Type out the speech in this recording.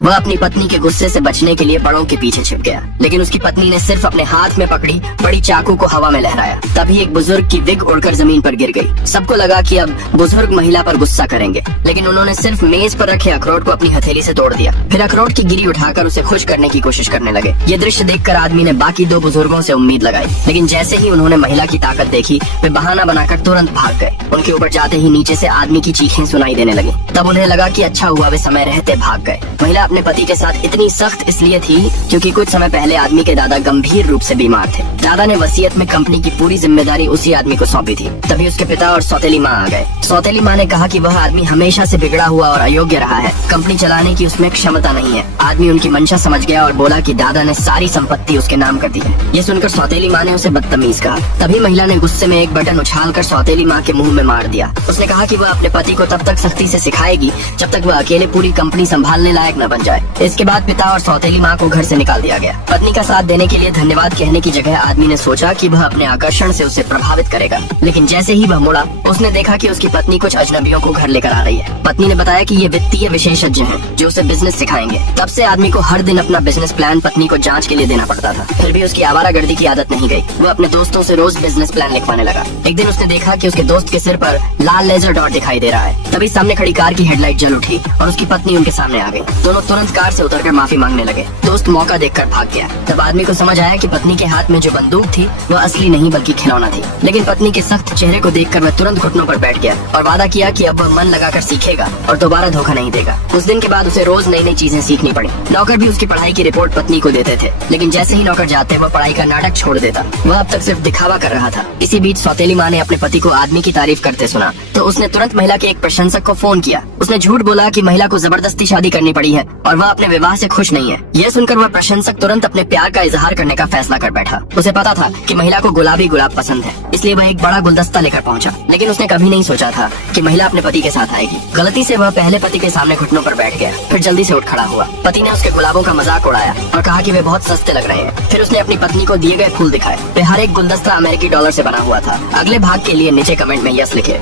वह अपनी पत्नी के गुस्से से बचने के लिए बड़ों के पीछे छिप गया, लेकिन उसकी पत्नी ने सिर्फ अपने हाथ में पकड़ी बड़ी चाकू को हवा में लहराया। तभी एक बुजुर्ग की विग उड़कर जमीन पर गिर गई। सबको लगा कि अब बुजुर्ग महिला पर गुस्सा करेंगे, लेकिन उन्होंने सिर्फ मेज पर रखे अखरोट को अपनी हथेली से तोड़ दिया। फिर अखरोट की गिरी उठाकर उसे खुश करने की कोशिश करने लगे। ये दृश्य देखकर आदमी ने बाकी दो बुजुर्गों से उम्मीद लगाई, लेकिन जैसे ही उन्होंने महिला की ताकत देखी वे बहाना बनाकर तुरंत भाग गए। उनके ऊपर जाते ही नीचे से आदमी की चीखें सुनाई देने लगी। तब उन्हें लगा कि अच्छा हुआ वे समय रहते भाग गए। महिला अपने पति के साथ इतनी सख्त इसलिए थी क्योंकि कुछ समय पहले आदमी के दादा गंभीर रूप से बीमार थे। दादा ने वसीयत में कंपनी की पूरी जिम्मेदारी उसी आदमी को सौंपी थी। तभी उसके पिता और सौतेली माँ आ गए। सौतेली माँ ने कहा कि वह आदमी हमेशा से बिगड़ा हुआ और अयोग्य रहा है, कंपनी चलाने की उसमें क्षमता नहीं है। आदमी उनकी मंशा समझ गया और बोला कि दादा ने सारी संपत्ति उसके नाम कर दी है। ये सुनकर सौतेली माँ ने उसे बदतमीज कहा। तभी महिला ने गुस्से में एक बटन उछालकर सौतेली माँ के मुंह में मार दिया। उसने कहा कि वह अपने पति को तब तक सख्ती से सिखाएगी जब तक वह अकेले पूरी कंपनी संभालने लायक न बन जाए। इसके बाद पिता और सौतेली माँ को घर से निकाल दिया गया। पत्नी का साथ देने के लिए धन्यवाद कहने की जगह आदमी ने सोचा कि वह अपने आकर्षण से उसे प्रभावित करेगा, लेकिन जैसे ही वह मुड़ा उसने देखा कि उसकी पत्नी कुछ अजनबियों को घर लेकर आ रही है। पत्नी ने बताया कि ये वित्तीय विशेषज्ञ हैं जो उसे बिजनेस सिखाएंगे। तब से आदमी को हर दिन अपना बिजनेस प्लान पत्नी को जांच के लिए देना पड़ता था। फिर भी उसकी आवारागर्दी की आदत नहीं गई। वह अपने दोस्तों से रोज बिजनेस प्लान लिखवाने लगा। एक दिन उसने देखा कि उसके दोस्त के सिर पर लाल लेजर डॉट दिखाई दे रहा है। तभी सामने खड़ी कार की हेडलाइट जल उठी और उसकी पत्नी उनके सामने आ गई। दोनों तुरंत कार से उतरकर माफी मांगने लगे। दोस्त मौका देखकर भाग गया। तब आदमी को समझ आया कि पत्नी के हाथ में जो बंदूक थी वह असली नहीं बल्कि खिलौना थी। लेकिन पत्नी के सख्त चेहरे को देखकर वह तुरंत घुटनों पर बैठ गया और वादा किया कि अब वह मन लगाकर सीखेगा और दोबारा धोखा नहीं देगा। उस दिन के बाद उसे रोज नई नई चीजें सीखनी पड़ी। नौकर भी उसकी पढ़ाई की रिपोर्ट पत्नी को देते थे, लेकिन जैसे ही नौकर जाते वह पढ़ाई का नाटक छोड़ देता। वह अब तक सिर्फ दिखावा कर रहा था। इसी बीच सौतेली माँ ने अपने पति को आदमी की तारीफ करते सुना तो उसने तुरंत महिला के एक प्रशंसक को फोन किया। उसने झूठ बोला कि महिला को जबरदस्ती शादी करनी पड़ी है और वह अपने विवाह से खुश नहीं है। यह सुनकर वह प्रशंसक तुरंत अपने प्यार का इजहार करने का फैसला कर बैठा। उसे पता था कि महिला को गुलाबी गुलाब पसंद है, इसलिए वह एक बड़ा गुलदस्ता लेकर पहुंचा। लेकिन उसने कभी नहीं सोचा था कि महिला अपने पति के साथ आएगी। गलती से वह पहले पति के सामने घुटनों पर बैठ गया, फिर जल्दी से उठ खड़ा हुआ। पति ने उसके गुलाबों का मजाक उड़ाया और कहा कि वे बहुत सस्ते लग रहे हैं। फिर उसने अपनी पत्नी को दिए गए फूल दिखाए। वे हर एक गुलदस्ता अमेरिकी डॉलर से बना हुआ था। अगले भाग के लिए नीचे कमेंट में यस लिखे।